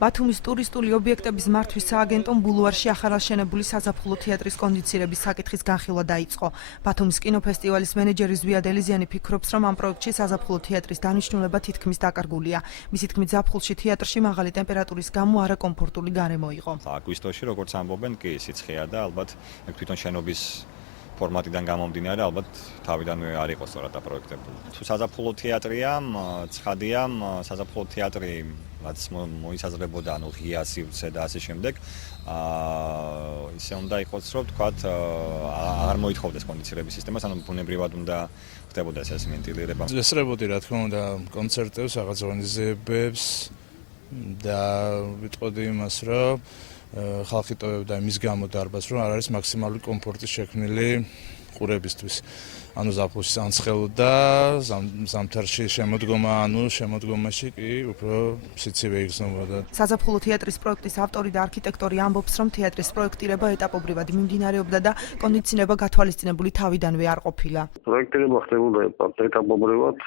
ბათუმის ტურისტული ობიექტების მართვის სააგენტომ ბულვარში ახალაშენებული საზაფხულო თეატრის კონდიცირების საკითხის განხილვა დაიწყო. ბათუმის კინოფესტივალის მენეჯერი ზვიად ელიზიანი ფიქრობს, რომ ამ პროექტში საზაფხულო თეატრის დანიშნულება თითქმის დაკარგულია. მისი თქმით, ზაფხულში თეატრში მაღალი ტემპერატურის გამო არაკომფორტული გარემო იყო. აგვისტოში, როგორც ამბობენ, კი სიცხეა და ალბათ თვითონ შენობის ფორმატიდან გამომდინარე, ალბათ თავიდანვე არ იყო სწორად დაპროექტებული. თუ საზაფხულო თეატრია, ცხადია, საზაფხულო თეატრი რაც მოისაზრებოდა, ღია სივრცე და ასე შემდეგ, ისე უნდა იყოს, რომ თქვათ, არ მოითხოვდეს კონდიცირების სისტემას, ანუ ბუნებრივად უნდა ხდებოდა ეს ვენტილირება. ესწრებოდი, რა თქმა უნდა, კონცერტებს, რაღაც ღონისძიებებს და ვიტყოდი იმას, რომ ხალხი ტოვებდა იმის გამო დარბაზს, რომ არ არის მაქსიმალური კომფორტი შექმნილი ყურებისთვის. ანუ ზაფხულში სამცხელოდა, ზამთარში შემოდგომა, ანუ შემოდგომაში კი უფრო სიცივე იგრძნობოდა. საზაფხულო თეატრის პროექტის ავტორი და არქიტექტორი ამბობს, რომ თეატრის პროექტირება ეტაპობრივად მიმდინარეობდა და კონდიციონირება გათვალისწინებული თავიდანვე არ ყოფილა. პროექტირება ხდებოდა ეტაპობრივად,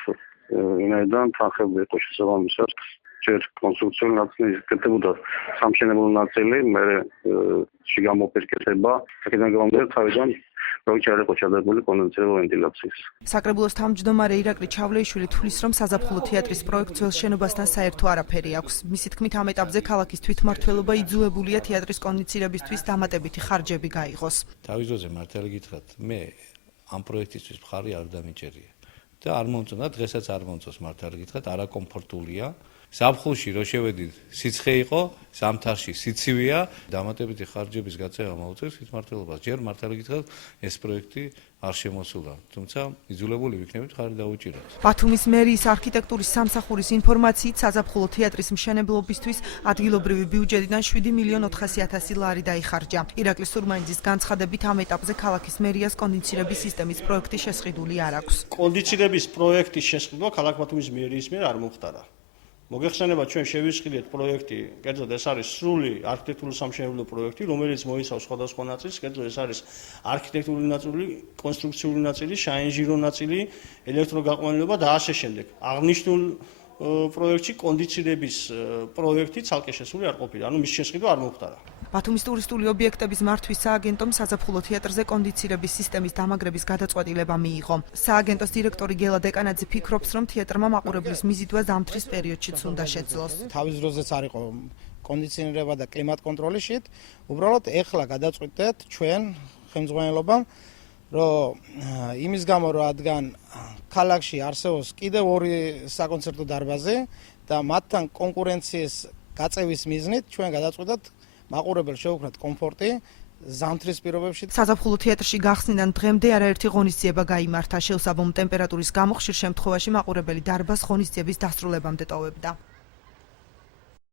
ვინაიდან თანხები იყო შესაბამისად. ჯერ კონსტრუქციული ნაწილი იკეთებოდა სამშენებლო ნაწილი, მერე შიგამოპირკეთება, აქედან გამომდინარე თავიდან პროექტი არ იყო ჩადებული კონდიციონირებული ვენტილაციის. საკრებულოს თავმჯდომარე ირაკლი ჩავლეიშვილი თვლის, რომ საზაფხულო თეატრის პროექტს ძველ შენობასთან საერთო არაფერი აქვს. მისი თქმით, ამ ეტაპზე ქალაქის თვითმმართველობა იძულებულია თეატრის კონდიცირებისთვის დამატებითი ხარჯები გაიღოს. თავის დროზე მართალი გითხრათ, მე ამ პროექტისთვის მხარი არ დამიჭერია და არ მომწონდა, დღესაც არ მომწონს მართალი გითხრათ, არაკომფორტულია. ზაფხულში რო შევედით, სიცხე იყო, ზამთარში სიცივეა, დამატებითი ხარჯების გაწევა მოუწევს თვითმმართველობას. ჯერ მართალი გითხრათ, ეს პროექტი არ შემოსულა, თუმცა იძულებული ვიქნებით ხარი დაუჭიროთ. ბათუმის მერიის არქიტექტურის სამსახურის ინფორმაციით, საზაფხულო თეატრის მშენებლობისთვის ადგილობრივი ბიუჯეტიდან 7.400.000 ლარი დაიხარჯა. ირაკლი სურმანიძის განცხადებით, ამ ეტაპზე ქალაქის მერიას კონდიცირების სისტემის პროექტი შესყიდული არ აქვს. კონდიცირების პროექტის შესყიდვა ქალაქ ბათუმის მერიის მიერ არ მოხდარა. მოგეხსენება, ჩვენ შევისყიდეთ პროექტი, კერძოდ ეს არის სრული არქიტექტურული სამშენებლო პროექტი, რომელიც მოიცავს სხვადასხვა ნაწილს, კერძოდ ეს არის არქიტექტურული ნაწილი, კონსტრუქციული ნაწილი, საინჟინრო ნაწილი, ელექტროგაყვანილობა და ასე შემდეგ. აღნიშნულ პროექტში კონდიცირების პროექტი ცალკე შესული არ ყოფილა, ანუ მის შესყიდვა არ მოხდარა. ბათუმის ტურისტული ობიექტების მართვის სააგენტომ საზაფხულო თეატრზე კონდიცირების სისტემის დამაგრების გადაწყვეტილება მიიღო. სააგენტოს დირექტორი გელა დეკანაძე ფიქრობს, რომ თეატრმა მაყურებლის მიზიდვა ზამთრის პერიოდშიც უნდა შეძლოს. თავის დროზეც არ იყო კონდიციონირება და კლიმატ კონტროლიშით, უბრალოდ ეხლა გადაწყვეტეთ ჩვენ ხელმძღვანელობამ, რომ იმის გამო, რომ რადგან ქალაქში არსებობს კიდევ 2 საკონცერტო დარბაზი და მათთან კონკურენციის გაწევის მიზნით ჩვენ გადაწყვეტეთ მაყურებელს შევუქმნათ კომფორტი ზამთრის პირობებში. საზაფხულო თეატრში გახსნიდან დღემდე არაერთი ღონისძიება გაიმართა. შეუსაბამო ტემპერატურის გამო ხშირ შემთხვევაში მაყურებელი დარბაზს ღონისძიების დასრულებამდე ტოვებდა.